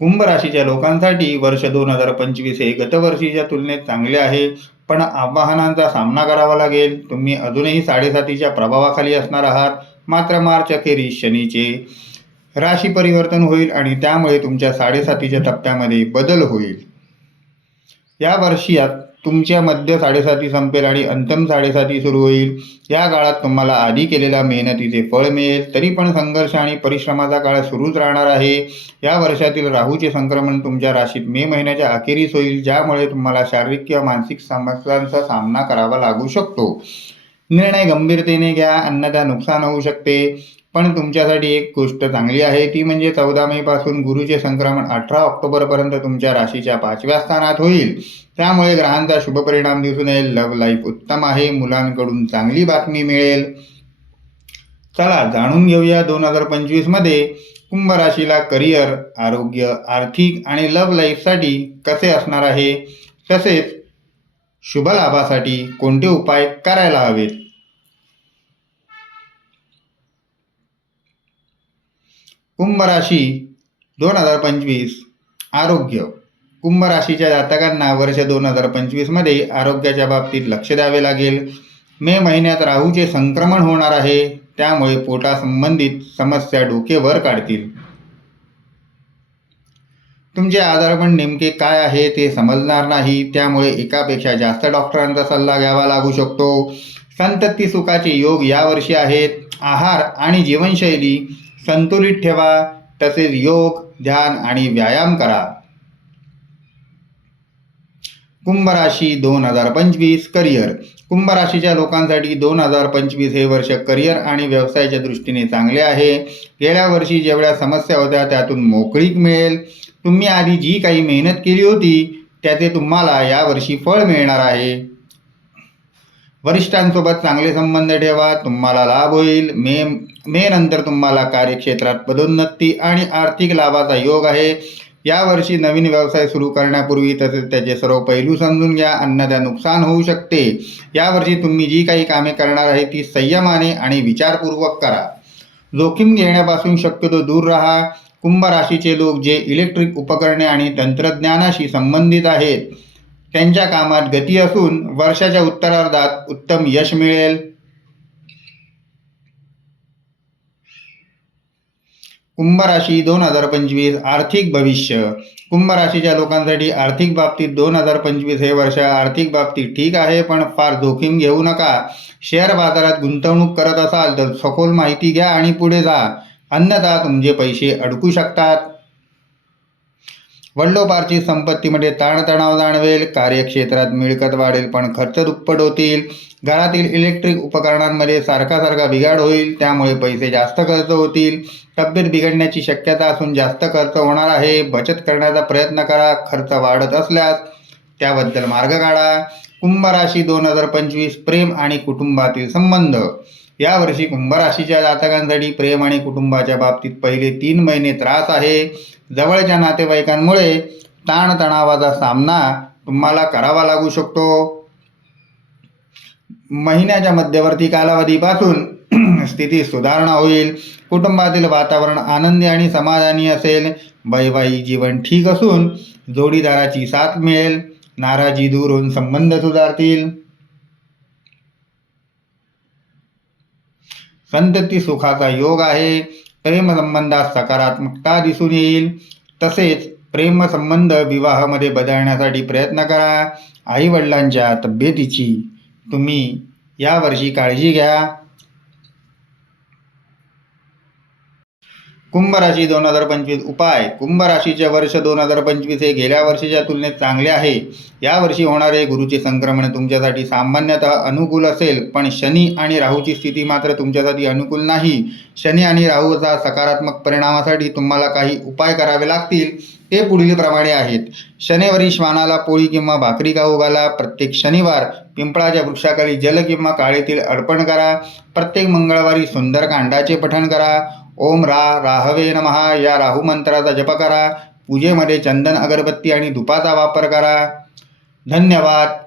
कुंभ राशीच्या लोकांसाठी वर्ष दोन हजार पंचवीस हे गतवर्षीच्या तुलनेत चांगले आहे. पण आव्हानांचा सामना करावा लागेल. तुम्ही अजूनही साडेसातीच्या प्रभावाखाली असणार आहात. मात्र मार्च अखेरीस शनीचे राशी परिवर्तन होईल आणि त्यामुळे तुमच्या साडेसातीच्या टप्प्यामध्ये बदल होईल. या वर्षात तुमच्या मध्य साडेसाती संपेल आणि अंतम साडेसाती सुरू होईल. या काळात तुम्हाला आधी केलेल्या मेहनतीचे फळ मिळेल तरी पण संघर्ष आणि परिश्रमाचा काळ सुरूच राहणार आहे. या वर्षातील राहूचे संक्रमण तुमच्या राशीत मे महिन्याच्या अखेरीस होईल ज्यामुळे तुम्हाला शारीरिक किंवा मानसिक समस्यांचा सामना करावा लागू शकतो. निर्णय गंभीरतेने घ्या अन्यथा नुकसान होऊ शकते. पण तुमच्यासाठी एक गोष्ट चांगली आहे ती म्हणजे चौदा मे पासून गुरुचे संक्रमण अठरा ऑक्टोबरपर्यंत तुमच्या राशीच्या पाचव्या स्थानात होईल. त्यामुळे ग्रहांचा शुभ परिणाम दिसून येईल. लव्ह लाईफ उत्तम आहे. मुलांकडून चांगली बातमी मिळेल. चला जाणून घेऊया दोन हजार पंचवीसमध्ये कुंभ राशीला करिअर आरोग्य आर्थिक आणि लव्ह लाईफसाठी कसे असणार आहे? तसेच शुभ लाभासाठी कोणते उपाय करायला हवेत? कुंभ राशी दोन हजार पंचवीस आरोग्य. कुंभ राशीच्या जातकांना वर्ष दोन हजार पंचवीसमध्ये आरोग्याच्या बाबतीत लक्ष द्यावे लागेल. मे महिन्यात राहूचे संक्रमण होणार आहे त्यामुळे पोटासंबंधित समस्या डोकेवर काढतील. तुमचे आजारपण नेमके काय आहे ते समजणार नाही त्यामुळे एकापेक्षा जास्त डॉक्टरांचा सल्ला घ्यावा लागू शकतो. संतती सुखाचे योग यावर्षी आहेत. आहार आणि जीवनशैली संतुलित ठेवा तसेच योग ध्यान आणि व्यायाम करा. कुंभ राशी दोन हजार पंचवीस करिअर. कुंभ राशीच्या लोकांसाठी दोन हजार पंचवीस हे वर्ष करिअर आणि व्यवसायाच्या दृष्टीने चांगले आहे. गेल्या वर्षी जेवढ्या समस्या होत्या त्यातून मोकळीक मिळेल. तुम्ही आधी जी काही मेहनत केली होती त्याचे तुम्हाला यावर्षी फळ मिळणार आहे. वरिष्ठांसोबत चांगले संबंध ठेवा तुम्हाला लाभ होईल. मे मे नंतर तुम्हाला कार्यक्षेत्रात पदोन्नती आणि आर्थिक लाभाचा योग आहे. यावर्षी नवीन व्यवसाय सुरू करण्यापूर्वी तसेच त्याचे सर्व पैलू समजून घ्या अन्यथा नुकसान होऊ शकते. यावर्षी तुम्ही जी काही कामे करणार आहे ती संयमाने आणि विचारपूर्वक करा. जोखीम घेण्यापासून शक्यतो दूर राहा. कुंभ राशीचे लोक जे इलेक्ट्रिक उपकरणे आणि तंत्रज्ञानाशी संबंधित आहेत त्यांच्या कामात गती असून वर्षाच्या उत्तरार्धात उत्तम यश मिळेल. कुंभ राशी दोन हजार पंचवीस आर्थिक भविष्य. कुंभ राशीच्या लोकांसाठी आर्थिक बाबतीत दोन हजार पंचवीस हे वर्ष आर्थिक बाबतीत ठीक आहे पण फार जोखीम घेऊ नका. शेअर बाजारात गुंतवणूक करत असाल तर सखोल माहिती घ्या आणि पुढे जा. अन्यथा तुमचे पैसे अडकू शकतात. वडिलोपार्जित संपत्तीमध्ये ताणतणाव जाणवेल कार्यक्षेत्रात मिळकत वाढेल पण खर्च दुप्पट होतील. घरातील इलेक्ट्रिक उपकरणांमध्ये सारखा सारखा बिघाड होईल त्यामुळे पैसे जास्त खर्च होतील. तब्येत बिघडण्याची शक्यता असून जास्त खर्च होणार आहे. बचत करण्याचा प्रयत्न करा खर्च वाढत असल्यास. त्याबद्दल मार्ग काढा. कुंभ राशी दोन हजार पंचवीस प्रेम आणि कुटुंबातील संबंध. यावर्षी कुंभ राशीच्या जातकांसाठी प्रेम आणि कुटुंबाच्या बाबतीत पहिले तीन महिने त्रास आहे. जवळच्या नातेवाईकांमुळे ताणतणावाचा सामना तुम्हाला करावा लागू शकतो. महिन्याच्या मध्यवर्ती कालावधीपासून स्थितीत सुधारणा होईल. कुटुंबातील वातावरण आनंदी आणि समाधानी असेल. वैवाहिक जीवन ठीक असून जोडीदाराची साथ मिळेल. नाराजी दूर होऊन संबंध सुधारतील. संतती सुखाचा योग आहे. प्रेमसंबंधात सकारात्मकता दिसून येईल. तसेच प्रेमसंबंध विवाहामध्ये बदलण्यासाठी प्रयत्न करा. आईवडिलांच्या तब्येतीची तुम्ही यावर्षी काळजी घ्या. कुंभ राशी दोन हजार पंचवीस उपाय. कुंभ राशीचे वर्ष दोन हजार पंचवीस हे गेल्या वर्षीच्या तुलनेत चांगले आहे. या वर्षी होणारे गुरुचे संक्रमण तुमच्यासाठी सामान्यतः अनुकूल असेल पण शनी आणि राहूची स्थिती मात्र तुमच्यासाठी अनुकूल नाही. शनी आणि राहूचा सकारात्मक परिणामासाठी तुम्हाला काही उपाय करावे लागतील ते पुढीलप्रमाणे आहेत. शनिवारी श्वानाला पोळी किंवा भाकरी खाऊ घाला. प्रत्येक शनिवार पिंपळाच्या वृक्षाखाली जल किंवा काळेतील अर्पण करा. प्रत्येक मंगळवारी सुंदरकांडाचे पठण करा. ओम रा राहवे नमहा या राहू मंत्राचा जप करा. पूजेमध्ये चंदन अगरबत्ती आणि धुपाचा वापर करा. धन्यवाद.